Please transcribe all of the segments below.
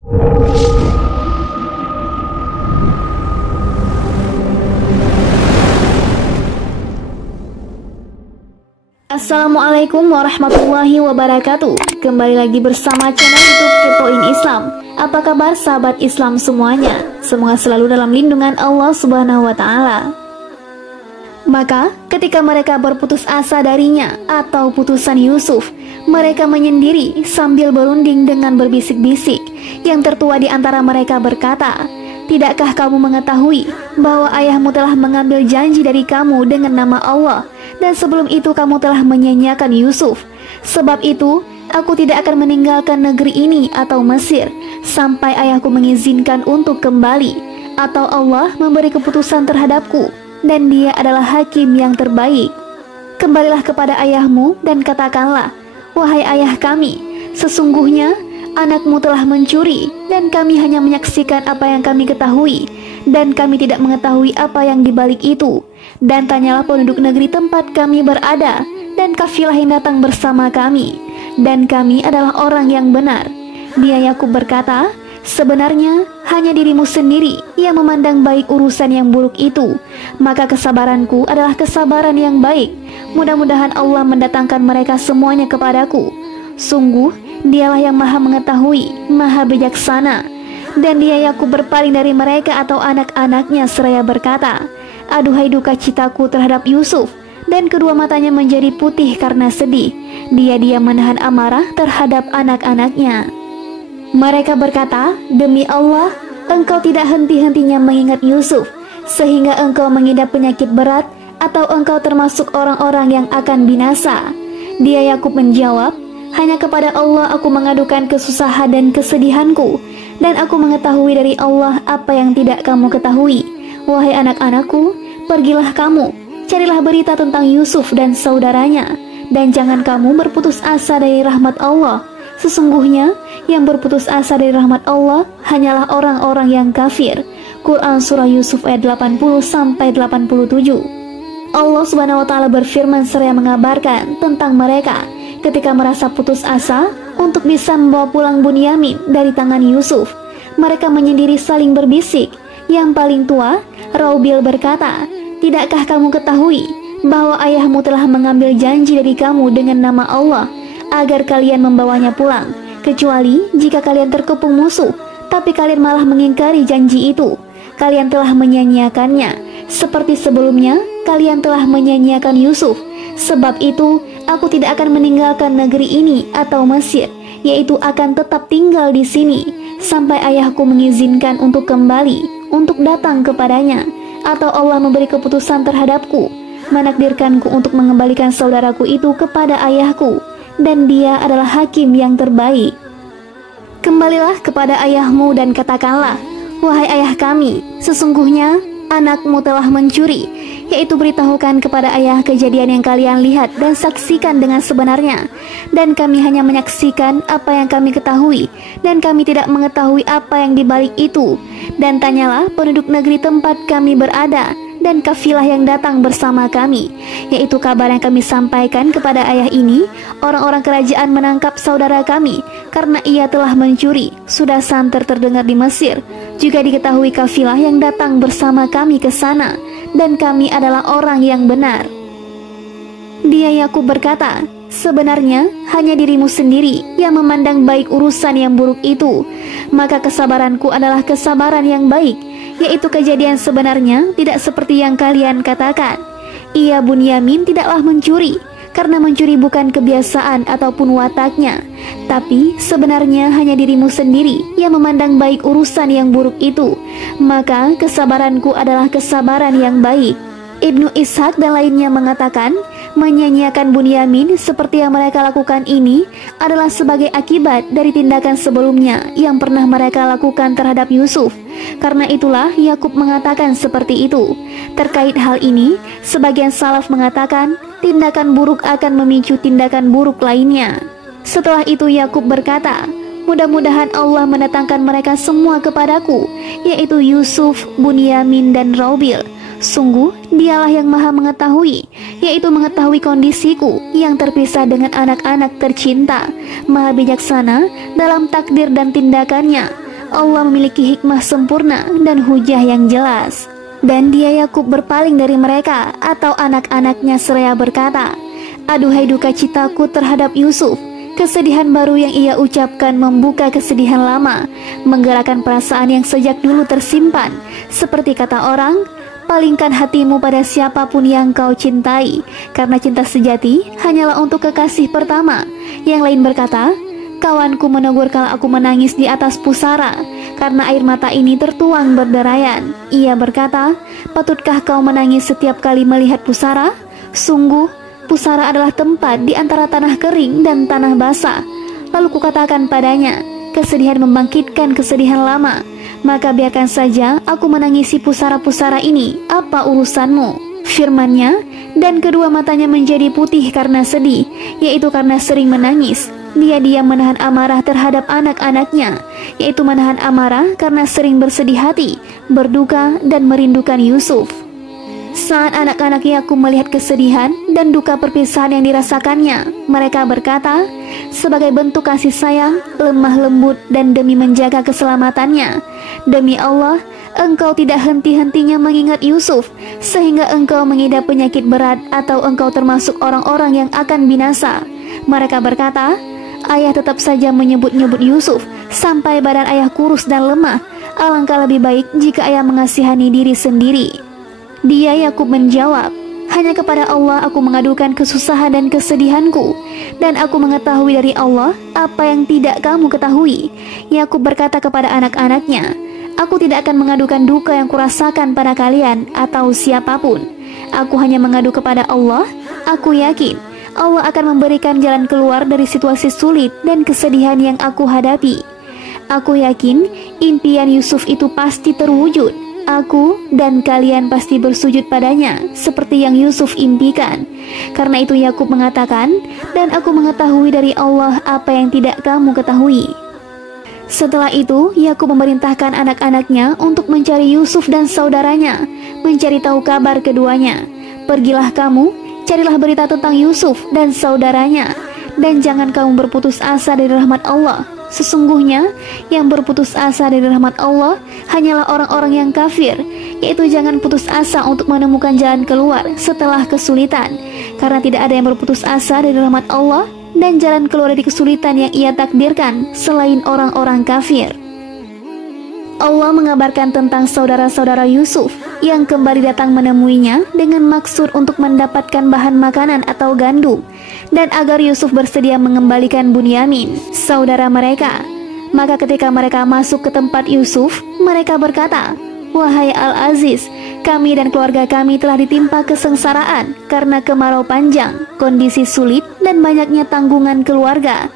Assalamualaikum warahmatullahi wabarakatuh. Kembali lagi bersama channel YouTube Kepoin Islam. Apa kabar sahabat Islam semuanya? Semoga selalu dalam lindungan Allah Subhanahu wa Ta'ala. Maka ketika mereka berputus asa darinya atau putusan Yusuf, mereka menyendiri sambil berunding dengan berbisik-bisik. Yang tertua di antara mereka berkata, "Tidakkah kamu mengetahui bahwa ayahmu telah mengambil janji dari kamu dengan nama Allah, dan sebelum itu kamu telah menyanyiakan Yusuf? Sebab itu, aku tidak akan meninggalkan negeri ini atau Mesir sampai ayahku mengizinkan untuk kembali, atau Allah memberi keputusan terhadapku, dan dia adalah hakim yang terbaik. Kembalilah kepada ayahmu dan katakanlah, wahai ayah kami, sesungguhnya anakmu telah mencuri, dan kami hanya menyaksikan apa yang kami ketahui, dan kami tidak mengetahui apa yang dibalik itu. Dan tanyalah penduduk negeri tempat kami berada, dan kafilah yang datang bersama kami, dan kami adalah orang yang benar." Dia Yakub berkata, "Sebenarnya hanya dirimu sendiri yang memandang baik urusan yang buruk itu, maka kesabaranku adalah kesabaran yang baik. Mudah-mudahan Allah mendatangkan mereka semuanya kepadaku. Sungguh dialah yang maha mengetahui, maha bijaksana." Dan dia Yakub berpaling dari mereka atau anak-anaknya seraya berkata, "Aduhai duka citaku terhadap Yusuf." Dan kedua matanya menjadi putih karena sedih. Dia menahan amarah terhadap anak-anaknya. Mereka berkata, "Demi Allah, engkau tidak henti-hentinya mengingat Yusuf, sehingga engkau mengidap penyakit berat, atau engkau termasuk orang-orang yang akan binasa?" Dia Yakub menjawab, "Hanya kepada Allah aku mengadukan kesusahan dan kesedihanku, dan aku mengetahui dari Allah apa yang tidak kamu ketahui. Wahai anak-anakku, pergilah kamu, carilah berita tentang Yusuf dan saudaranya, dan jangan kamu berputus asa dari rahmat Allah. Sesungguhnya yang berputus asa dari rahmat Allah hanyalah orang-orang yang kafir." Quran Surah Yusuf ayat 80-87. Allah Subhanahu wa Ta'ala berfirman seraya mengabarkan tentang mereka ketika merasa putus asa untuk bisa membawa pulang Bunyamin dari tangan Yusuf. Mereka menyendiri saling berbisik. Yang paling tua, Raubil berkata, "Tidakkah kamu ketahui bahwa ayahmu telah mengambil janji dari kamu dengan nama Allah agar kalian membawanya pulang, kecuali jika kalian terkepung musuh, tapi kalian malah mengingkari janji itu. Kalian telah menyanyiakannya, seperti sebelumnya kalian telah menyanyiakan Yusuf. Sebab itu, aku tidak akan meninggalkan negeri ini atau Mesir, yaitu akan tetap tinggal di sini sampai ayahku mengizinkan untuk kembali, untuk datang kepadanya, atau Allah memberi keputusan terhadapku, menakdirkanku untuk mengembalikan saudaraku itu kepada ayahku, dan dia adalah hakim yang terbaik. Kembalilah kepada ayahmu dan katakanlah, wahai ayah kami, sesungguhnya anakmu telah mencuri, yaitu beritahukan kepada ayah kejadian yang kalian lihat dan saksikan dengan sebenarnya, dan kami hanya menyaksikan apa yang kami ketahui, dan kami tidak mengetahui apa yang dibalik itu. Dan tanyalah penduduk negeri tempat kami berada, dan kafilah yang datang bersama kami, yaitu kabar yang kami sampaikan kepada ayah ini. Orang-orang kerajaan menangkap saudara kami karena ia telah mencuri, sudah santer terdengar di Mesir. Juga diketahui kafilah yang datang bersama kami ke sana, dan kami adalah orang yang benar." Dia Yakub berkata, "Sebenarnya hanya dirimu sendiri yang memandang baik urusan yang buruk itu, maka kesabaranku adalah kesabaran yang baik, yaitu kejadian sebenarnya tidak seperti yang kalian katakan. Ia Bunyamin tidaklah mencuri, karena mencuri bukan kebiasaan ataupun wataknya, tapi sebenarnya hanya dirimu sendiri yang memandang baik urusan yang buruk itu, maka kesabaranku adalah kesabaran yang baik." Ibnu Ishaq dan lainnya mengatakan, menyanyiakan Bunyamin seperti yang mereka lakukan ini adalah sebagai akibat dari tindakan sebelumnya yang pernah mereka lakukan terhadap Yusuf. Karena itulah Yakub mengatakan seperti itu. Terkait hal ini, sebagian salaf mengatakan tindakan buruk akan memicu tindakan buruk lainnya. Setelah itu Yakub berkata, "Mudah-mudahan Allah mendatangkan mereka semua kepadaku, yaitu Yusuf, Bunyamin, dan Raubil. Sungguh dialah yang maha mengetahui, yaitu mengetahui kondisiku yang terpisah dengan anak-anak tercinta, maha bijaksana dalam takdir dan tindakannya. Allah memiliki hikmah sempurna dan hujah yang jelas. Dan dia Yakub berpaling dari mereka atau anak-anaknya seraya berkata, "Aduhai duka citaku terhadap Yusuf." Kesedihan baru yang ia ucapkan membuka kesedihan lama, menggerakkan perasaan yang sejak dulu tersimpan. Seperti kata orang, palingkan hatimu pada siapapun yang kau cintai, karena cinta sejati hanyalah untuk kekasih pertama. Yang lain berkata, kawanku menegur kalau aku menangis di atas pusara, karena air mata ini tertuang berderayan. Ia berkata, patutkah kau menangis setiap kali melihat pusara? Sungguh, pusara adalah tempat di antara tanah kering dan tanah basah. Lalu kukatakan padanya, kesedihan membangkitkan kesedihan lama, maka biarkan saja aku menangisi pusara-pusara ini, apa urusanmu? Firman-Nya, dan kedua matanya menjadi putih karena sedih, yaitu karena sering menangis. Dia diam menahan amarah terhadap anak-anaknya, yaitu menahan amarah karena sering bersedih hati, berduka dan merindukan Yusuf. Saat anak-anak Yakub melihat kesedihan dan duka perpisahan yang dirasakannya, mereka berkata, sebagai bentuk kasih sayang, lemah lembut dan demi menjaga keselamatannya, demi Allah, engkau tidak henti-hentinya mengingat Yusuf, sehingga engkau mengidap penyakit berat atau engkau termasuk orang-orang yang akan binasa. Mereka berkata, ayah tetap saja menyebut-nyebut Yusuf sampai badan ayah kurus dan lemah. Alangkah lebih baik jika ayah mengasihani diri sendiri. Dia Yakub menjawab, hanya kepada Allah aku mengadukan kesusahan dan kesedihanku, dan aku mengetahui dari Allah apa yang tidak kamu ketahui. Yakub berkata kepada anak-anaknya, aku tidak akan mengadukan duka yang kurasakan pada kalian atau siapapun. Aku hanya mengadu kepada Allah. Aku yakin Allah akan memberikan jalan keluar dari situasi sulit dan kesedihan yang aku hadapi. Aku yakin impian Yusuf itu pasti terwujud. Aku dan kalian pasti bersujud padanya seperti yang Yusuf impikan. Karena itu Yakub mengatakan, dan aku mengetahui dari Allah apa yang tidak kamu ketahui. Setelah itu Yakub memerintahkan anak-anaknya untuk mencari Yusuf dan saudaranya, mencari tahu kabar keduanya. Pergilah kamu, carilah berita tentang Yusuf dan saudaranya, dan jangan kamu berputus asa dari rahmat Allah. Sesungguhnya yang berputus asa dari rahmat Allah hanyalah orang-orang yang kafir, yaitu jangan putus asa untuk menemukan jalan keluar setelah kesulitan, karena tidak ada yang berputus asa dari rahmat Allah dan jalan keluar dari kesulitan yang ia takdirkan selain orang-orang kafir. Allah mengabarkan tentang saudara-saudara Yusuf yang kembali datang menemuinya dengan maksud untuk mendapatkan bahan makanan atau gandum, dan agar Yusuf bersedia mengembalikan Bunyamin, saudara mereka. Maka ketika mereka masuk ke tempat Yusuf, mereka berkata, wahai Al-Aziz, kami dan keluarga kami telah ditimpa kesengsaraan karena kemarau panjang, kondisi sulit, dan banyaknya tanggungan keluarga.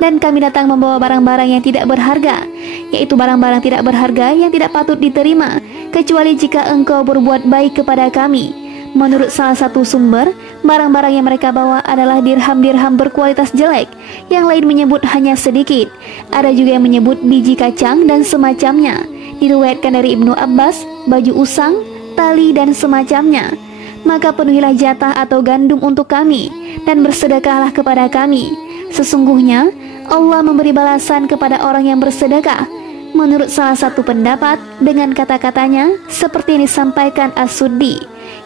Dan kami datang membawa barang-barang yang tidak berharga, yaitu barang-barang tidak berharga yang tidak patut diterima, kecuali jika engkau berbuat baik kepada kami. Menurut salah satu sumber, barang-barang yang mereka bawa adalah dirham-dirham berkualitas jelek, yang lain menyebut hanya sedikit. Ada juga yang menyebut biji kacang dan semacamnya. Diriwayatkan dari Ibnu Abbas, baju usang, tali dan semacamnya. Maka penuhilah jatah atau gandum untuk kami, dan bersedekahlah kepada kami. Sesungguhnya Allah memberi balasan kepada orang yang bersedekah. Menurut salah satu pendapat, dengan kata-katanya seperti yang disampaikan As-Suddi.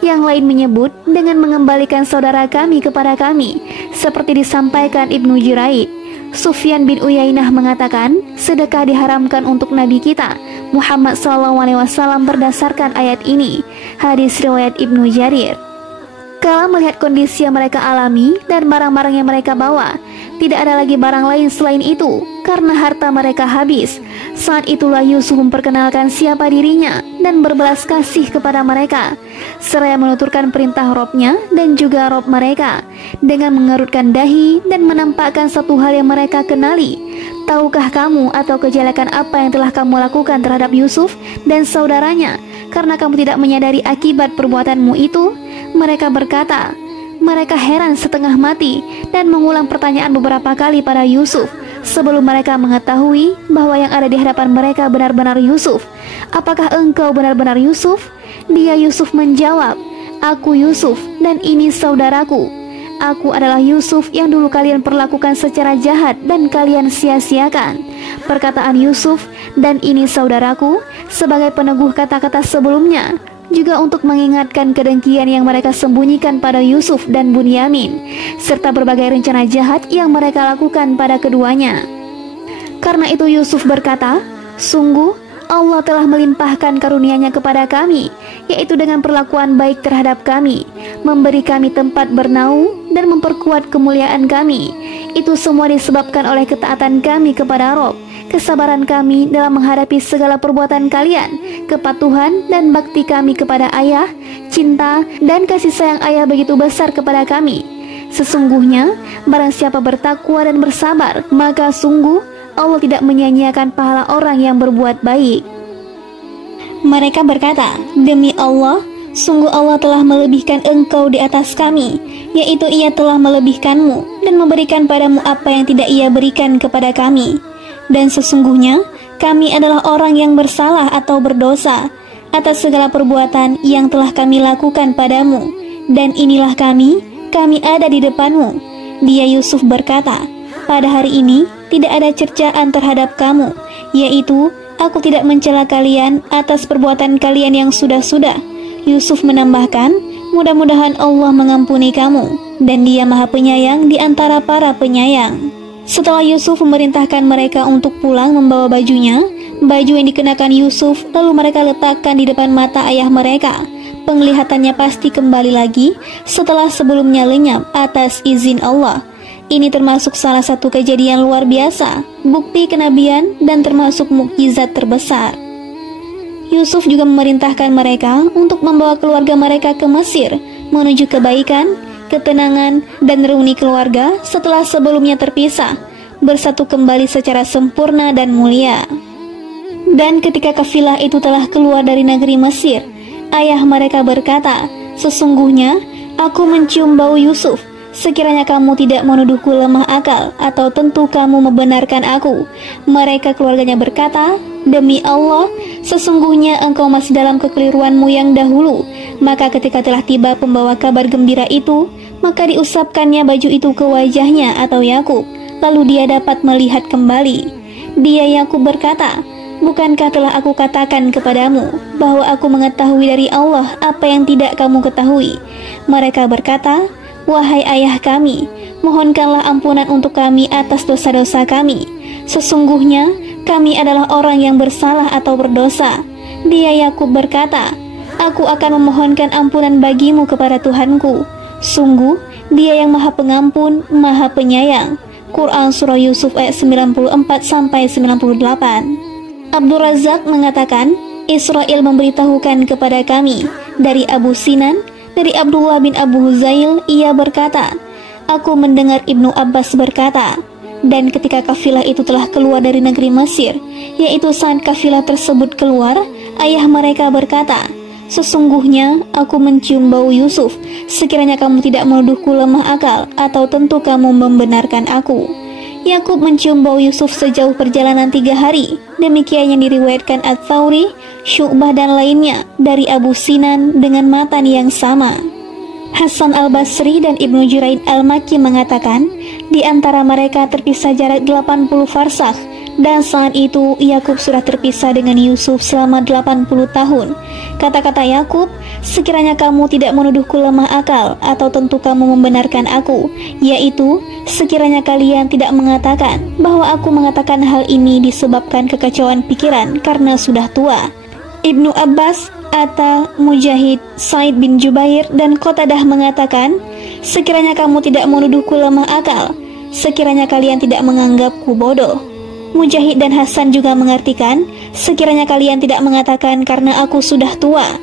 Yang lain menyebut dengan mengembalikan saudara kami kepada kami, seperti disampaikan Ibnu Juraid. Sufyan bin Uyainah mengatakan, sedekah diharamkan untuk Nabi kita Muhammad SAW berdasarkan ayat ini. Hadis riwayat Ibnu Jarir. Kala melihat kondisi yang mereka alami dan barang-barang yang mereka bawa, tidak ada lagi barang lain selain itu, karena harta mereka habis. Saat itulah Yusuf memperkenalkan siapa dirinya dan berbelas kasih kepada mereka, seraya menuturkan perintah Robnya dan juga Rob mereka, dengan mengerutkan dahi dan menampakkan satu hal yang mereka kenali. Tahukah kamu atau kejelekan apa yang telah kamu lakukan terhadap Yusuf dan saudaranya, karena kamu tidak menyadari akibat perbuatanmu itu? Mereka berkata, mereka heran setengah mati dan mengulang pertanyaan beberapa kali pada Yusuf sebelum mereka mengetahui bahwa yang ada di hadapan mereka benar-benar Yusuf. Apakah engkau benar-benar Yusuf? Dia Yusuf menjawab, aku Yusuf dan ini saudaraku. aku adalah Yusuf yang dulu kalian perlakukan secara jahat dan kalian sia-siakan. Perkataan Yusuf dan ini saudaraku sebagai peneguh kata-kata sebelumnya, juga untuk mengingatkan kedengkian yang mereka sembunyikan pada Yusuf dan Bunyamin, serta berbagai rencana jahat yang mereka lakukan pada keduanya. Karena itu Yusuf berkata, sungguh Allah telah melimpahkan karunia-Nya kepada kami, yaitu dengan perlakuan baik terhadap kami, memberi kami tempat bernaung dan memperkuat kemuliaan kami. Itu semua disebabkan oleh ketaatan kami kepada Rabb, kesabaran kami dalam menghadapi segala perbuatan kalian, kepatuhan dan bakti kami kepada ayah, cinta dan kasih sayang ayah begitu besar kepada kami. Sesungguhnya barang siapa bertakwa dan bersabar, maka sungguh Allah tidak menyia-nyiakan pahala orang yang berbuat baik. Mereka berkata, demi Allah, sungguh Allah telah melebihkan engkau di atas kami, yaitu Ia telah melebihkanmu dan memberikan padamu apa yang tidak Ia berikan kepada kami. Dan sesungguhnya kami adalah orang yang bersalah atau berdosa atas segala perbuatan yang telah kami lakukan padamu. Dan inilah kami ada di depanmu. Dia Yusuf berkata, pada hari ini tidak ada cercaan terhadap kamu, yaitu aku tidak mencela kalian atas perbuatan kalian yang sudah-sudah. Yusuf menambahkan, mudah-mudahan Allah mengampuni kamu, dan Dia Maha Penyayang di antara para penyayang. Setelah Yusuf memerintahkan mereka untuk pulang membawa bajunya, baju yang dikenakan Yusuf lalu mereka letakkan di depan mata ayah mereka. Penglihatannya pasti kembali lagi setelah sebelumnya lenyap atas izin Allah. Ini termasuk salah satu kejadian luar biasa, bukti kenabian dan termasuk mukjizat terbesar. Yusuf juga memerintahkan mereka untuk membawa keluarga mereka ke Mesir, menuju kebaikan, ketenangan, dan reuni keluarga setelah sebelumnya terpisah, bersatu kembali secara sempurna dan mulia. Dan ketika kafilah itu telah keluar dari negeri Mesir, ayah mereka berkata, sesungguhnya aku mencium bau Yusuf. Sekiranya kamu tidak menuduhku lemah akal, atau tentu kamu membenarkan aku. Mereka keluarganya berkata, demi Allah, sesungguhnya engkau masih dalam kekeliruanmu yang dahulu. Maka ketika telah tiba pembawa kabar gembira itu, maka diusapkannya baju itu ke wajahnya atau Yakub, lalu dia dapat melihat kembali. Dia Yakub berkata, bukankah telah aku katakan kepadamu bahwa aku mengetahui dari Allah apa yang tidak kamu ketahui? Mereka berkata, wahai ayah kami, mohonkanlah ampunan untuk kami atas dosa-dosa kami. Sesungguhnya kami adalah orang yang bersalah atau berdosa. Dia Yakub berkata, aku akan memohonkan ampunan bagimu kepada Tuhanku. Sungguh Dia yang Maha Pengampun, Maha Penyayang. Quran Surah Yusuf ayat 94-98. Abdul Razak mengatakan, Israel memberitahukan kepada kami dari Abu Sinan, dari Abdullah bin Abu Huzail, ia berkata, aku mendengar Ibnu Abbas berkata, dan ketika kafilah itu telah keluar dari negeri Mesir, yaitu saat kafilah tersebut keluar, ayah mereka berkata, sesungguhnya aku mencium bau Yusuf. Sekiranya kamu tidak menuduhku lemah akal, atau tentu kamu membenarkan aku. Yakub mencium bau Yusuf sejauh perjalanan 3 hari. Demikian yang diriwayatkan At-Thawri, Syu'bah dan lainnya dari Abu Sinan dengan matan yang sama. Hasan al-Basri dan Ibnu Juraid al-Makki mengatakan, di antara mereka terpisah jarak 80 farsakh, dan saat itu Yakub sudah terpisah dengan Yusuf selama 80 tahun. Kata-kata Yakub, sekiranya kamu tidak menuduhku lemah akal, atau tentu kamu membenarkan aku, yaitu sekiranya kalian tidak mengatakan bahwa aku mengatakan hal ini disebabkan kekacauan pikiran karena sudah tua. Ibnu Abbas, Atta, Mujahid, Said bin Jubair, dan Qatadah mengatakan, sekiranya kamu tidak menuduhku lemah akal, sekiranya kalian tidak menganggapku bodoh. Mujahid dan Hasan juga mengartikan, sekiranya kalian tidak mengatakan karena aku sudah tua.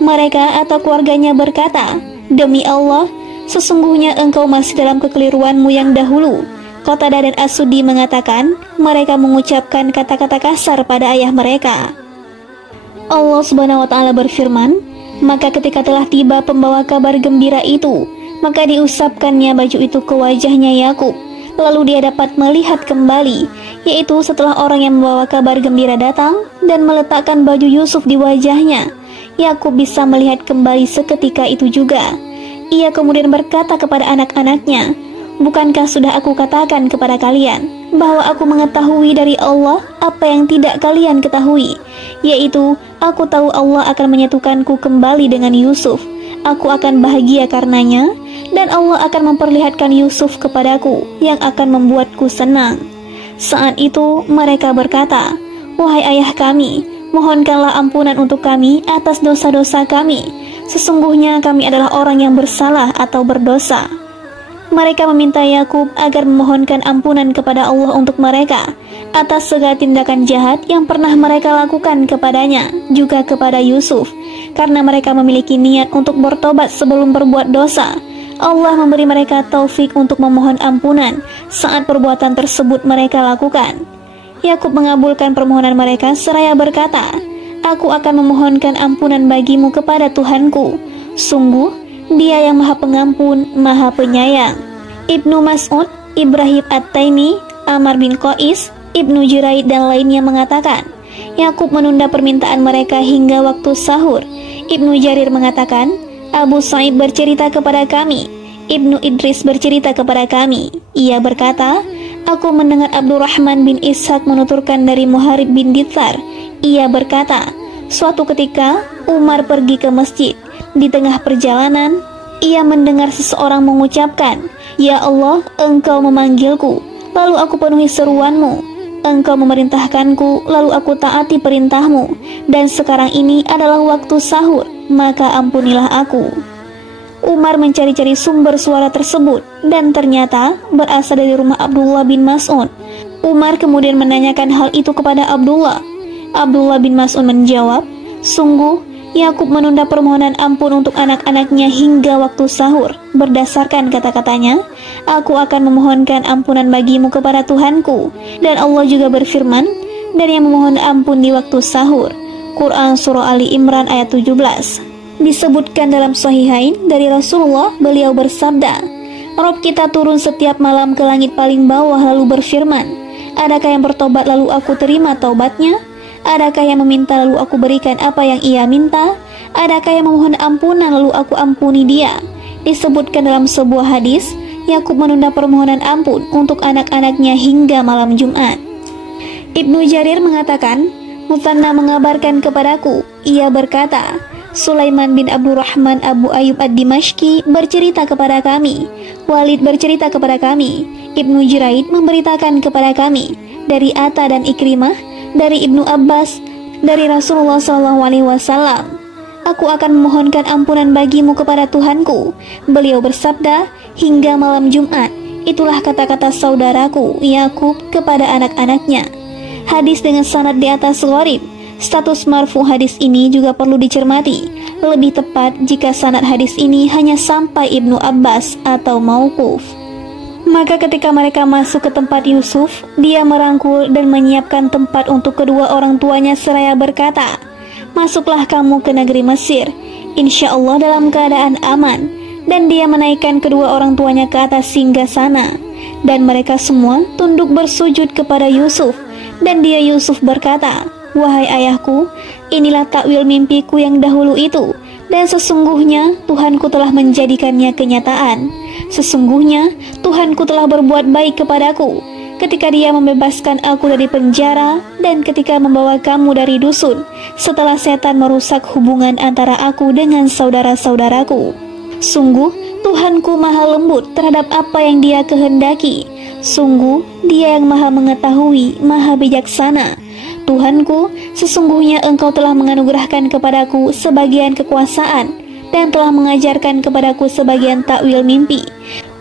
Mereka atau keluarganya berkata, demi Allah, sesungguhnya engkau masih dalam kekeliruanmu yang dahulu. Qatadah dan As-Suddi mengatakan, mereka mengucapkan kata-kata kasar pada ayah mereka. Allah Subhanahu wa Ta'ala berfirman, maka ketika telah tiba pembawa kabar gembira itu, maka diusapkannya baju itu ke wajahnya Yakub, lalu dia dapat melihat kembali, yaitu setelah orang yang membawa kabar gembira datang dan meletakkan baju Yusuf di wajahnya. Yakub bisa melihat kembali seketika itu juga. Ia kemudian berkata kepada anak-anaknya, "Bukankah sudah aku katakan kepada kalian bahwa aku mengetahui dari Allah apa yang tidak kalian ketahui, yaitu aku tahu Allah akan menyatukanku kembali dengan Yusuf. Aku akan bahagia karenanya, dan Allah akan memperlihatkan Yusuf kepadaku yang akan membuatku senang." Saat itu mereka berkata, "Wahai ayah kami, mohonkanlah ampunan untuk kami atas dosa-dosa kami. Sesungguhnya kami adalah orang yang bersalah atau berdosa." Mereka meminta Yakub agar memohonkan ampunan kepada Allah untuk mereka atas segala tindakan jahat yang pernah mereka lakukan kepadanya, juga kepada Yusuf, karena mereka memiliki niat untuk bertobat sebelum berbuat dosa. Allah memberi mereka taufik untuk memohon ampunan saat perbuatan tersebut mereka lakukan. Yakub mengabulkan permohonan mereka seraya berkata, "Aku akan memohonkan ampunan bagimu kepada Tuhanku. Sungguh, Dia yang Maha Pengampun, Maha Penyayang." Ibnu Mas'ud, Ibrahim At-Taimi, Amr bin Qais, Ibnu Juraid dan lainnya mengatakan, Yakub menunda permintaan mereka hingga waktu sahur. Ibnu Jarir mengatakan, Abu Sa'ib bercerita kepada kami, Ibnu Idris bercerita kepada kami. Ia berkata, "Aku mendengar Abdurrahman bin Ishaq menuturkan dari Muharib bin Dithar." Ia berkata, "Suatu ketika Umar pergi ke masjid. Di tengah perjalanan, ia mendengar seseorang mengucapkan, 'Ya Allah, Engkau memanggilku, lalu aku penuhi seruanmu. Engkau memerintahkanku, lalu aku taati perintahmu. Dan sekarang ini adalah waktu sahur, maka ampunilah aku.'" Umar mencari-cari sumber suara tersebut, dan ternyata berasal dari rumah Abdullah bin Mas'ud. Umar kemudian menanyakan hal itu kepada Abdullah. Abdullah bin Mas'ud menjawab, "Sungguh, Yakub menunda permohonan ampun untuk anak-anaknya hingga waktu sahur. Berdasarkan kata-katanya, aku akan memohonkan ampunan bagimu kepada Tuhanku. Dan Allah juga berfirman, dan yang memohon ampun di waktu sahur." Quran Surah Ali Imran ayat 17. Disebutkan dalam Sahihain dari Rasulullah, beliau bersabda, "Rob kita turun setiap malam ke langit paling bawah lalu berfirman, adakah yang bertobat lalu aku terima taubatnya? Adakah yang meminta lalu aku berikan apa yang ia minta? Adakah yang memohon ampunan lalu aku ampuni dia?" Disebutkan dalam sebuah hadis, Yakub menunda permohonan ampun untuk anak-anaknya hingga malam Jumat. Ibnu Jarir mengatakan, Muthanna mengabarkan kepadaku, ia berkata, Sulaiman bin Abdurrahman Abu Ayyub Ad-Dimashqi bercerita kepada kami, Walid bercerita kepada kami, Ibnu Juraid memberitakan kepada kami, dari Atta dan Ikrimah, dari Ibnu Abbas, dari Rasulullah SAW, "Aku akan memohonkan ampunan bagimu kepada Tuhanku." Beliau bersabda, hingga malam Jumat. Itulah kata-kata saudaraku Yakub kepada anak-anaknya. Hadis dengan sanad di atas gharib. Status marfu hadis ini juga perlu dicermati. Lebih tepat jika sanad hadis ini hanya sampai Ibnu Abbas atau mauquf. Maka ketika mereka masuk ke tempat Yusuf, dia merangkul dan menyiapkan tempat untuk kedua orang tuanya seraya berkata, "Masuklah kamu ke negeri Mesir, insya Allah dalam keadaan aman." Dan dia menaikkan kedua orang tuanya ke atas singgasana. Dan mereka semua tunduk bersujud kepada Yusuf. Dan dia Yusuf berkata, "Wahai ayahku, inilah takwil mimpiku yang dahulu itu. Dan sesungguhnya Tuhanku telah menjadikannya kenyataan. Sesungguhnya Tuhanku telah berbuat baik kepadaku ketika dia membebaskan aku dari penjara dan ketika membawa kamu dari dusun setelah setan merusak hubungan antara aku dengan saudara-saudaraku. Sungguh Tuhanku maha lembut terhadap apa yang dia kehendaki. Sungguh dia yang maha mengetahui, maha bijaksana. Tuhanku, sesungguhnya Engkau telah menganugerahkan kepadaku sebagian kekuasaan dan telah mengajarkan kepadaku sebagian takwil mimpi.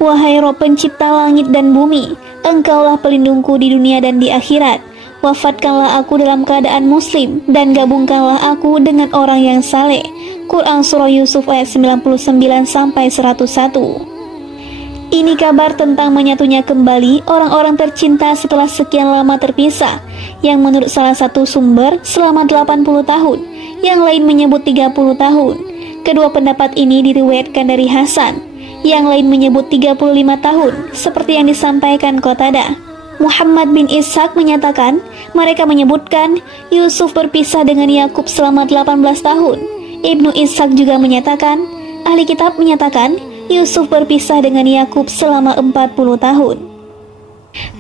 Wahai Rob pencipta langit dan bumi, Engkaulah pelindungku di dunia dan di akhirat. Wafatkanlah aku dalam keadaan muslim dan gabungkanlah aku dengan orang yang saleh." Quran Surah Yusuf ayat 99-101. Ini kabar tentang menyatunya kembali orang-orang tercinta setelah sekian lama terpisah, yang menurut salah satu sumber selama 80 tahun, yang lain menyebut 30 tahun. Kedua pendapat ini diriwayatkan dari Hasan, yang lain menyebut 35 tahun, seperti yang disampaikan Qatadah. Muhammad bin Ishaq menyatakan, mereka menyebutkan Yusuf berpisah dengan Yakub selama 18 tahun. Ibnu Ishaq juga menyatakan, ahli kitab menyatakan Yusuf berpisah dengan Yakub selama 40 tahun.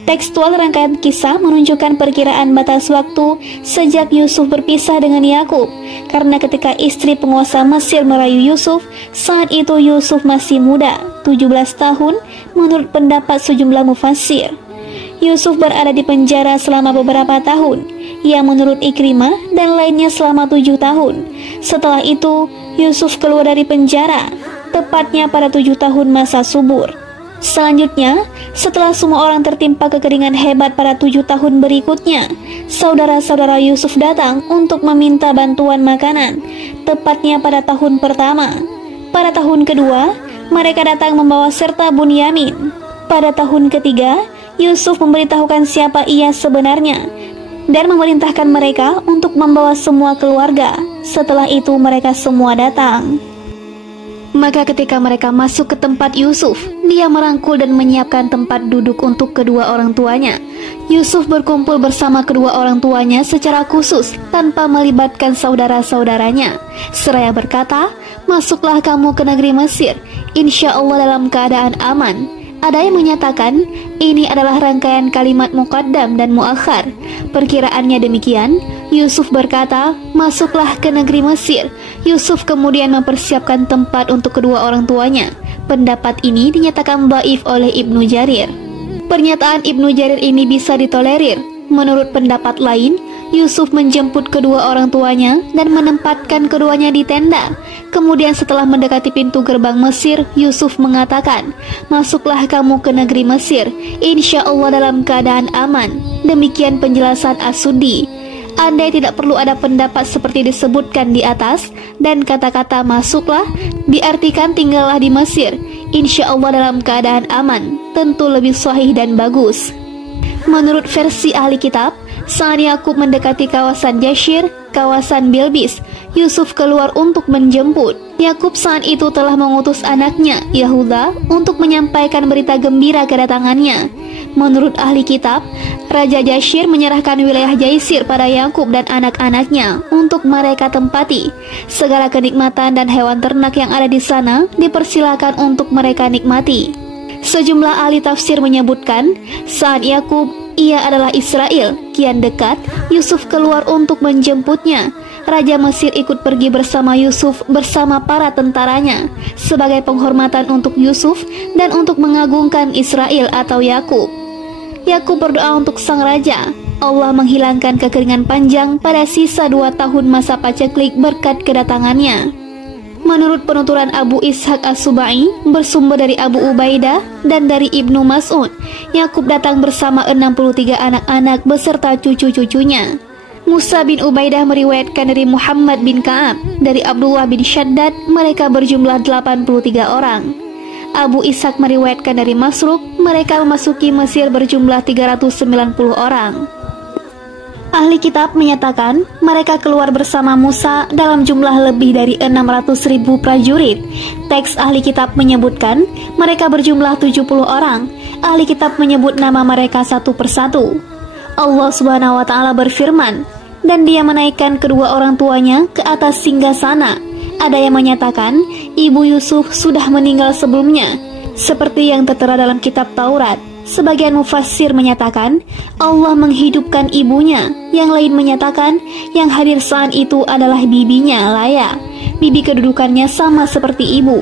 Tekstual rangkaian kisah menunjukkan perkiraan batas waktu sejak Yusuf berpisah dengan Yakub, karena ketika istri penguasa Mesir merayu Yusuf, saat itu Yusuf masih muda, 17 tahun menurut pendapat sejumlah mufassir. Yusuf berada di penjara selama beberapa tahun, yang menurut Ikrimah dan lainnya selama 7 tahun. Setelah itu, Yusuf keluar dari penjara, tepatnya pada 7 tahun masa subur. Selanjutnya, setelah semua orang tertimpa kekeringan hebat pada 7 tahun berikutnya, saudara-saudara Yusuf datang untuk meminta bantuan makanan, tepatnya pada tahun pertama. Pada tahun kedua, mereka datang membawa serta Bunyamin. Pada tahun ketiga, Yusuf memberitahukan siapa ia sebenarnya dan memerintahkan mereka untuk membawa semua keluarga. Setelah itu mereka semua datang. Maka ketika mereka masuk ke tempat Yusuf, dia merangkul dan menyiapkan tempat duduk untuk kedua orang tuanya. Yusuf berkumpul bersama kedua orang tuanya secara khusus tanpa melibatkan saudara-saudaranya. Seraya berkata, "Masuklah kamu ke negeri Mesir, insya Allah dalam keadaan aman." Ada yang menyatakan ini adalah rangkaian kalimat muqaddam dan muakhar. Perkiraannya demikian. Yusuf berkata, "Masuklah ke negeri Mesir." Yusuf kemudian mempersiapkan tempat untuk kedua orang tuanya. Pendapat ini dinyatakan dhaif oleh Ibnu Jarir. Pernyataan Ibnu Jarir ini bisa ditolerir. Menurut pendapat lain, Yusuf menjemput kedua orang tuanya dan menempatkan keduanya di tenda. Kemudian setelah mendekati pintu gerbang Mesir, Yusuf mengatakan, "Masuklah kamu ke negeri Mesir, insya Allah dalam keadaan aman." Demikian penjelasan As-Suddi. Andai tidak perlu ada pendapat seperti disebutkan di atas, dan kata-kata "masuklah" diartikan tinggallah di Mesir, insya Allah dalam keadaan aman, tentu lebih sahih dan bagus. Menurut versi ahli kitab, saat Yakub mendekati kawasan Jashir, kawasan Bilbis, Yusuf keluar untuk menjemput. Yakub saat itu telah mengutus anaknya, Yahuda, untuk menyampaikan berita gembira kedatangannya. Menurut ahli kitab, Raja Jashir menyerahkan wilayah Jaisir pada Yakub dan anak-anaknya untuk mereka tempati. Segala kenikmatan dan hewan ternak yang ada di sana dipersilakan untuk mereka nikmati. Sejumlah ahli tafsir menyebutkan, saat Yakub, ia adalah Israel, kian dekat, Yusuf keluar untuk menjemputnya. Raja Mesir ikut pergi bersama Yusuf bersama para tentaranya, sebagai penghormatan untuk Yusuf dan untuk mengagungkan Israel atau Yakub. Yakub berdoa untuk sang raja, Allah menghilangkan kekeringan panjang pada sisa 2 tahun masa paceklik berkat kedatangannya. Menurut penuturan Abu Ishaq As-Subai, bersumber dari Abu Ubaidah dan dari Ibnu Mas'ud, Yakub datang bersama 63 anak-anak beserta cucu-cucunya. Musa bin Ubaidah meriwayatkan dari Muhammad bin Ka'ab, dari Abdullah bin Shaddad, mereka berjumlah 83 orang. Abu Ishaq meriwayatkan dari Masruq, mereka memasuki Mesir berjumlah 390 orang. Ahli kitab menyatakan mereka keluar bersama Musa dalam jumlah lebih dari 600.000 prajurit. Teks ahli kitab menyebutkan mereka berjumlah 70 orang. Ahli kitab menyebut nama mereka satu persatu. Allah Subhanahu wa Ta'ala berfirman, dan dia menaikkan kedua orang tuanya ke atas singgasana. Ada yang menyatakan ibu Yusuf sudah meninggal sebelumnya, seperti yang tertera dalam kitab Taurat. Sebagian mufassir menyatakan Allah menghidupkan ibunya. Yang lain menyatakan yang hadir saat itu adalah bibinya, Laya. Bibi kedudukannya sama seperti ibu.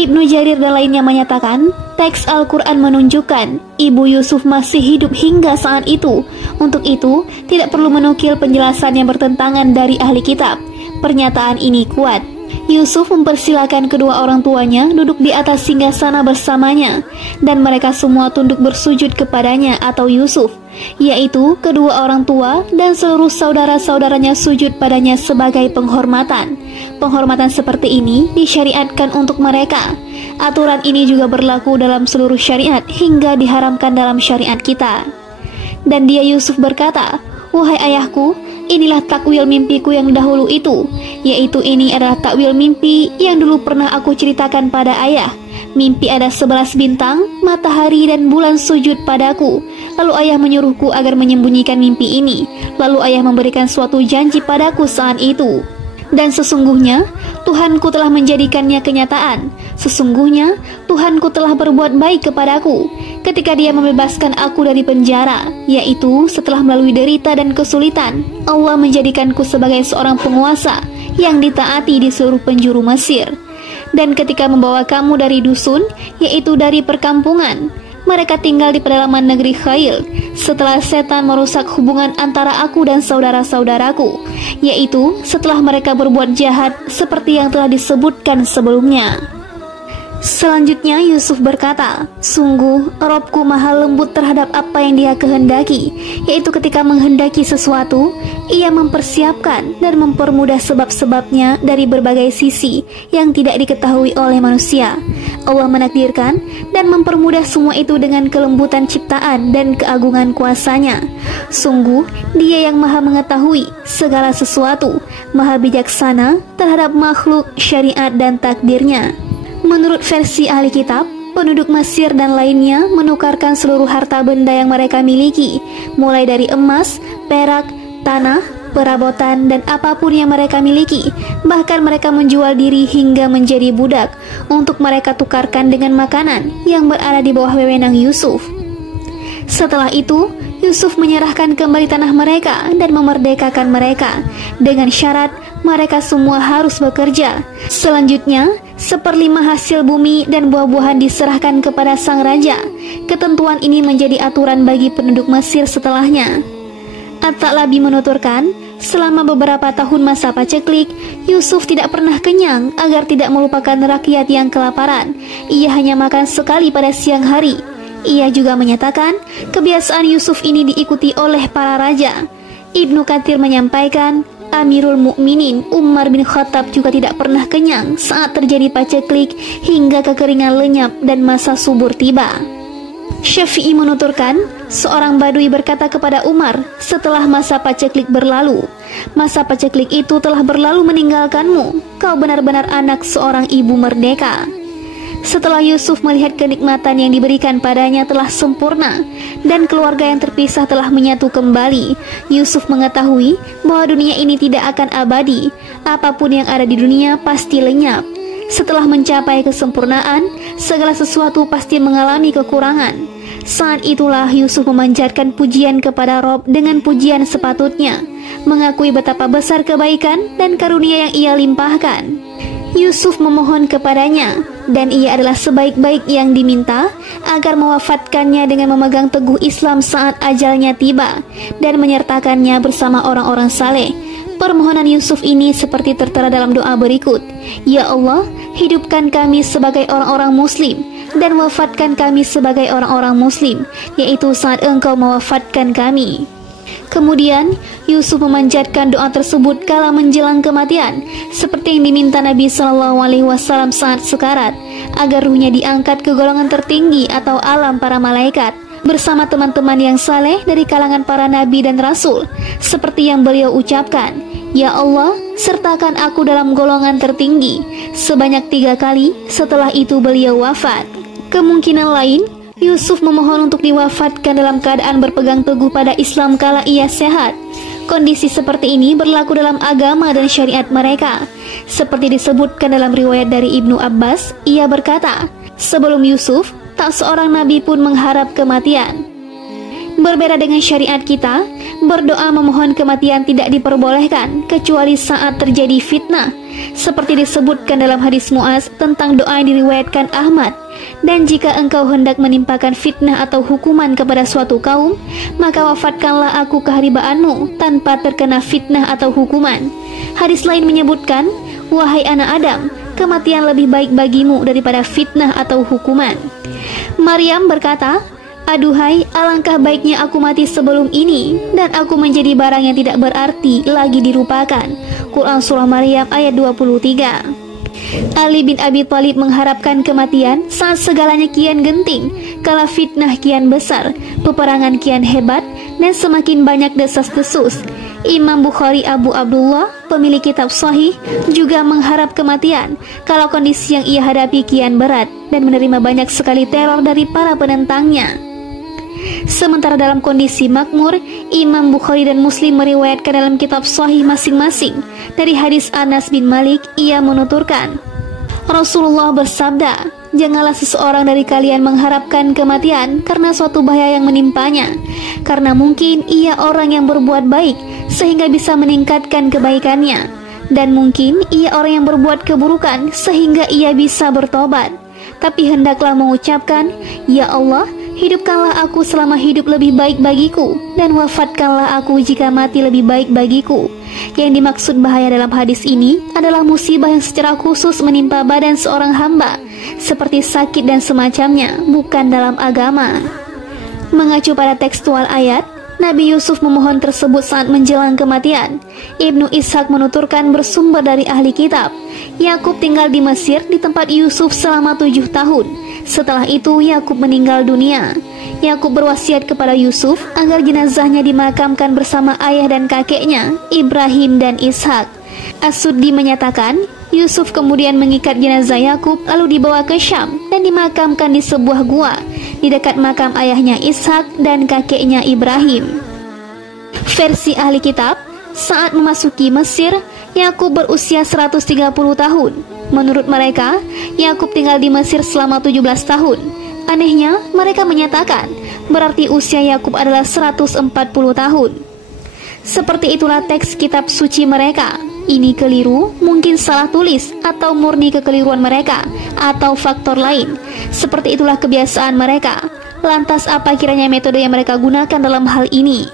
Ibnu Jarir dan lainnya menyatakan teks Al-Quran menunjukkan ibu Yusuf masih hidup hingga saat itu. Untuk itu tidak perlu menukil penjelasan yang bertentangan dari ahli kitab. Pernyataan ini kuat. Yusuf mempersilakan kedua orang tuanya duduk di atas singgasana bersamanya, dan mereka semua tunduk bersujud kepadanya atau Yusuf, yaitu kedua orang tua dan seluruh saudara-saudaranya sujud padanya sebagai penghormatan. Penghormatan seperti ini disyariatkan untuk mereka. Aturan ini juga berlaku dalam seluruh syariat hingga diharamkan dalam syariat kita. Dan dia Yusuf berkata, "Wahai ayahku, inilah takwil mimpiku yang dahulu itu, yaitu ini adalah takwil mimpi yang dulu pernah aku ceritakan pada ayah. Mimpi ada 11 bintang, matahari dan bulan sujud padaku. Lalu ayah menyuruhku agar menyembunyikan mimpi ini. Lalu ayah memberikan suatu janji padaku saat itu. Dan sesungguhnya Tuhanku telah menjadikannya kenyataan. Sesungguhnya Tuhanku telah berbuat baik kepadaku ketika Dia membebaskan aku dari penjara, yaitu setelah melalui derita dan kesulitan, Allah menjadikanku sebagai seorang penguasa yang ditaati di seluruh penjuru Mesir. Dan ketika membawa kamu dari dusun, yaitu dari perkampungan, mereka tinggal di pedalaman negeri Khail setelah setan merusak hubungan antara aku dan saudara-saudaraku, yaitu setelah mereka berbuat jahat seperti yang telah disebutkan sebelumnya. Selanjutnya Yusuf berkata, "Sungguh Robku maha lembut terhadap apa yang Dia kehendaki, yaitu ketika menghendaki sesuatu, Ia mempersiapkan dan mempermudah sebab-sebabnya dari berbagai sisi yang tidak diketahui oleh manusia. Allah menakdirkan dan mempermudah semua itu dengan kelembutan ciptaan dan keagungan kuasa-Nya. Sungguh Dia yang maha mengetahui segala sesuatu, maha bijaksana terhadap makhluk, syariat dan takdirnya." Menurut versi ahli kitab, penduduk Mesir dan lainnya menukarkan seluruh harta benda yang mereka miliki, mulai dari emas, perak, tanah, perabotan, dan apapun yang mereka miliki. Bahkan mereka menjual diri hingga menjadi budak untuk mereka tukarkan dengan makanan yang berada di bawah wewenang Yusuf. Setelah itu, Yusuf menyerahkan kembali tanah mereka dan memerdekakan mereka dengan syarat mereka semua harus bekerja. Selanjutnya, 1/5 hasil bumi dan buah-buahan diserahkan kepada sang raja. Ketentuan ini menjadi aturan bagi penduduk Mesir setelahnya. At-Ta'labi menuturkan, selama beberapa tahun masa paceklik, Yusuf tidak pernah kenyang agar tidak melupakan rakyat yang kelaparan. Ia hanya makan sekali pada siang hari. Ia juga menyatakan, kebiasaan Yusuf ini diikuti oleh para raja. Ibnu Katsir menyampaikan, Amirul Mukminin Umar bin Khattab juga tidak pernah kenyang saat terjadi paceklik hingga kekeringan lenyap dan masa subur tiba. Syafi'i menuturkan, seorang badui berkata kepada Umar setelah masa paceklik berlalu, "Masa paceklik itu telah berlalu meninggalkanmu, kau benar-benar anak seorang ibu merdeka." Setelah Yusuf melihat kenikmatan yang diberikan padanya telah sempurna dan keluarga yang terpisah telah menyatu kembali, Yusuf mengetahui bahwa dunia ini tidak akan abadi. Apapun yang ada di dunia pasti lenyap. Setelah mencapai kesempurnaan, segala sesuatu pasti mengalami kekurangan. Saat itulah Yusuf memanjatkan pujian kepada Rob dengan pujian sepatutnya, mengakui betapa besar kebaikan dan karunia yang ia limpahkan. Yusuf memohon kepadanya, dan ia adalah sebaik-baik yang diminta, agar mewafatkannya dengan memegang teguh Islam saat ajalnya tiba, dan menyertakannya bersama orang-orang saleh. Permohonan Yusuf ini seperti tertera dalam doa berikut, "Ya Allah, hidupkan kami sebagai orang-orang muslim, dan wafatkan kami sebagai orang-orang muslim, yaitu saat Engkau mewafatkan kami." Kemudian Yusuf memanjatkan doa tersebut kala menjelang kematian, seperti yang diminta Nabi SAW saat sekarat, agar ruhnya diangkat ke golongan tertinggi atau alam para malaikat bersama teman-teman yang saleh dari kalangan para nabi dan rasul, seperti yang beliau ucapkan, "Ya Allah, sertakan aku dalam golongan tertinggi," sebanyak 3 kali. Setelah itu beliau wafat. Kemungkinan lain, Yusuf memohon untuk diwafatkan dalam keadaan berpegang teguh pada Islam kala ia sehat. Kondisi seperti ini berlaku dalam agama dan syariat mereka. Seperti disebutkan dalam riwayat dari Ibnu Abbas, ia berkata, sebelum Yusuf, tak seorang nabi pun mengharap kematian. Berbeda dengan syariat kita, berdoa memohon kematian tidak diperbolehkan kecuali saat terjadi fitnah, seperti disebutkan dalam hadis Muaz tentang doa yang diriwayatkan Ahmad. Dan jika engkau hendak menimpakan fitnah atau hukuman kepada suatu kaum, maka wafatkanlah aku keharibaanmu tanpa terkena fitnah atau hukuman. Hadis lain menyebutkan, "Wahai anak Adam, kematian lebih baik bagimu daripada fitnah atau hukuman." Maryam berkata, "Aduhai, alangkah baiknya aku mati sebelum ini, dan aku menjadi barang yang tidak berarti lagi dirupakan." Quran Surah Maryam ayat 23. Ali bin Abi Thalib mengharapkan kematian saat segalanya kian genting, kala fitnah kian besar, peperangan kian hebat, dan semakin banyak desas-desus. Imam Bukhari Abu Abdullah, pemilik kitab Sahih, juga mengharap kematian kalau kondisi yang ia hadapi kian berat dan menerima banyak sekali teror dari para penentangnya. Sementara dalam kondisi makmur, Imam Bukhari dan Muslim meriwayatkan dalam kitab Sahih masing-masing dari hadis Anas bin Malik. Ia menuturkan, Rasulullah bersabda, janganlah seseorang dari kalian mengharapkan kematian karena suatu bahaya yang menimpanya, karena mungkin ia orang yang berbuat baik sehingga bisa meningkatkan kebaikannya, dan mungkin ia orang yang berbuat keburukan sehingga ia bisa bertobat. Tapi hendaklah mengucapkan, ya Allah, hidupkanlah aku selama hidup lebih baik bagiku, dan wafatkanlah aku jika mati lebih baik bagiku. Yang dimaksud bahaya dalam hadis ini adalah musibah yang secara khusus menimpa badan seorang hamba, seperti sakit dan semacamnya, bukan dalam agama. Mengacu pada tekstual ayat, Nabi Yusuf memohon tersebut saat menjelang kematian. Ibnu Ishaq menuturkan bersumber dari ahli kitab, Yakub tinggal di Mesir di tempat Yusuf selama 7 tahun. Setelah itu Yakub meninggal dunia. Yakub berwasiat kepada Yusuf agar jenazahnya dimakamkan bersama ayah dan kakeknya, Ibrahim dan Ishak. As-Suddi menyatakan, Yusuf kemudian mengikat jenazah Yakub lalu dibawa ke Syam dan dimakamkan di sebuah gua di dekat makam ayahnya Ishak dan kakeknya Ibrahim. Versi ahli kitab, saat memasuki Mesir, Yakub berusia 130 tahun. Menurut mereka, Yakub tinggal di Mesir selama 17 tahun. Anehnya, mereka menyatakan berarti usia Yakub adalah 140 tahun. Seperti itulah teks kitab suci mereka. Ini keliru, mungkin salah tulis, atau murni kekeliruan mereka, atau faktor lain. Seperti itulah kebiasaan mereka. Lantas apa kiranya metode yang mereka gunakan dalam hal ini?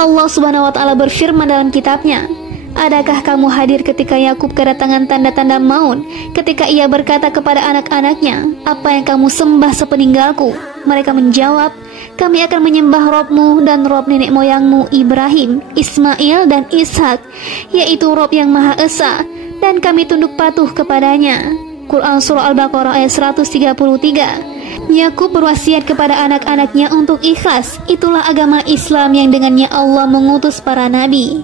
Allah Subhanahu wa Ta'ala berfirman dalam kitabnya, adakah kamu hadir ketika Yakub kedatangan tanda-tanda maut, ketika ia berkata kepada anak-anaknya, apa yang kamu sembah sepeninggalku? Mereka menjawab, kami akan menyembah Robmu dan Rob nenek moyangmu Ibrahim, Ismail dan Ishak, yaitu Rob yang Maha Esa, dan kami tunduk patuh kepadanya. Quran Surah Al-Baqarah ayat 133. Yakub berwasiat kepada anak-anaknya untuk ikhlas. Itulah agama Islam yang dengannya Allah mengutus para nabi.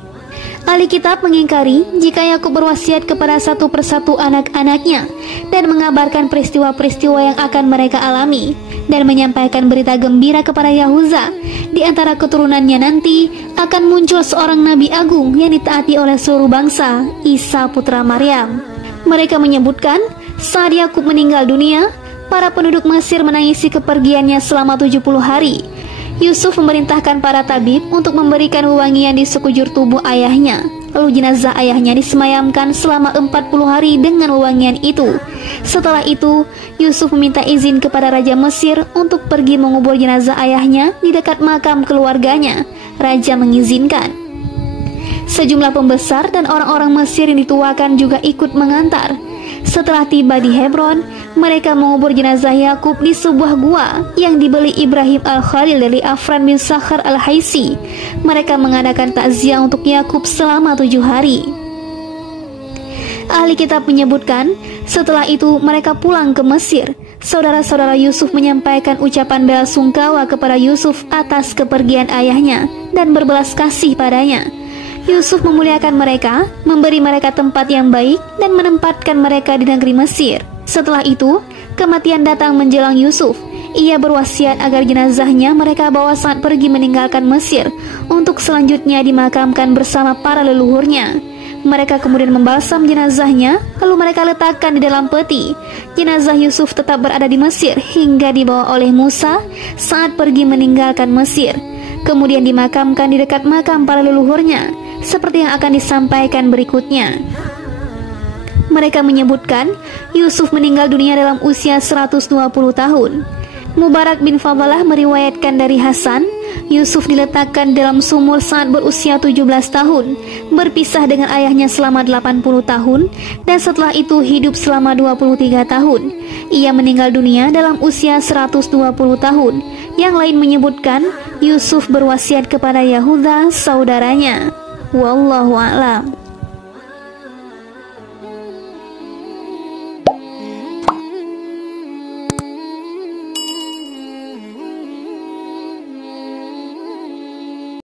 Ahli kitab mengingkari jika Yakub berwasiat kepada satu persatu anak-anaknya dan mengabarkan peristiwa-peristiwa yang akan mereka alami dan menyampaikan berita gembira kepada Yahuza. Di antara keturunannya nanti akan muncul seorang nabi agung yang ditaati oleh seluruh bangsa, Isa putra Maryam. Mereka menyebutkan saat Yakub meninggal dunia, para penduduk Mesir menangisi kepergiannya selama 70 hari. Yusuf memerintahkan para tabib untuk memberikan wewangian di sekujur tubuh ayahnya. Lalu jenazah ayahnya disemayamkan selama 40 hari dengan wewangian itu. Setelah itu, Yusuf meminta izin kepada Raja Mesir untuk pergi mengubur jenazah ayahnya di dekat makam keluarganya. Raja mengizinkan. Sejumlah pembesar dan orang-orang Mesir yang dituakan juga ikut mengantar. Setelah tiba di Hebron, mereka mengubur jenazah Yakub di sebuah gua yang dibeli Ibrahim Al-Khalil dari Afran bin Sakhar Al-Haisi. Mereka mengadakan takziah untuk Yakub selama 7 hari. Ahli kitab menyebutkan, setelah itu mereka pulang ke Mesir. Saudara-saudara Yusuf menyampaikan ucapan bela sungkawa kepada Yusuf atas kepergian ayahnya dan berbelas kasih padanya. Yusuf memuliakan mereka, memberi mereka tempat yang baik, dan menempatkan mereka di negeri Mesir. Setelah itu, kematian datang menjelang Yusuf. Ia berwasiat agar jenazahnya mereka bawa saat pergi meninggalkan Mesir, untuk selanjutnya dimakamkan bersama para leluhurnya. Mereka kemudian membalsam jenazahnya, lalu mereka letakkan di dalam peti. Jenazah Yusuf tetap berada di Mesir hingga dibawa oleh Musa saat pergi meninggalkan Mesir. Kemudian dimakamkan di dekat makam para leluhurnya, seperti yang akan disampaikan berikutnya. Mereka menyebutkan Yusuf meninggal dunia dalam usia 120 tahun. Mubarak bin Fadalah meriwayatkan dari Hasan, Yusuf diletakkan dalam sumur saat berusia 17 tahun, berpisah dengan ayahnya selama 80 tahun, dan setelah itu hidup selama 23 tahun. Ia meninggal dunia dalam usia 120 tahun. Yang lain menyebutkan Yusuf berwasiat kepada Yahuda saudaranya. Wallahu a'lam.